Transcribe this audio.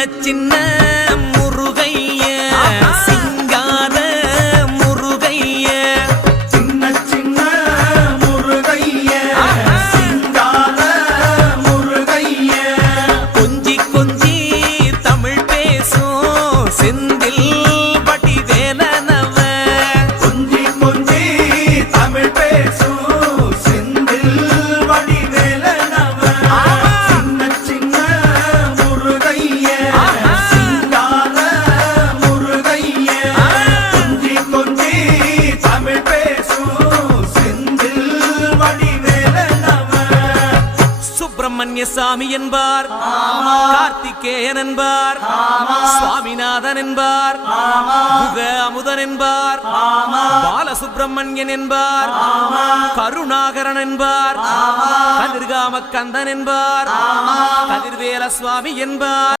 சின்ன முருகைய சிங்கார முருகைய சின்ன சின்ன முருகைய சிங்கார முருகைய கொஞ்சி கொஞ்சி தமிழ் பேசும் செந்தில் பட்டி வேலனவ கொஞ்சி கொஞ்சி தமிழ் பேசும் செந்தில் படி வேலனவ சின்ன சின்ன முருகைய சிங்கார முருகைய கொஞ்சி கொஞ்சி தமிழ் பேசும் செந்தில் படி வேலனவ சுப்பிரமணிய சாமி என்பார் கார்த்திகேயன் என்பார் சுவாமிநாதன் என்பார் முக அமுதன் என்பார் பாலசுப்பிரமணியன் என்பார் கருணாகரன் என்பார் கதிர்காம கந்தன் என்பார் கதிர்வேல சுவாமி என்பார்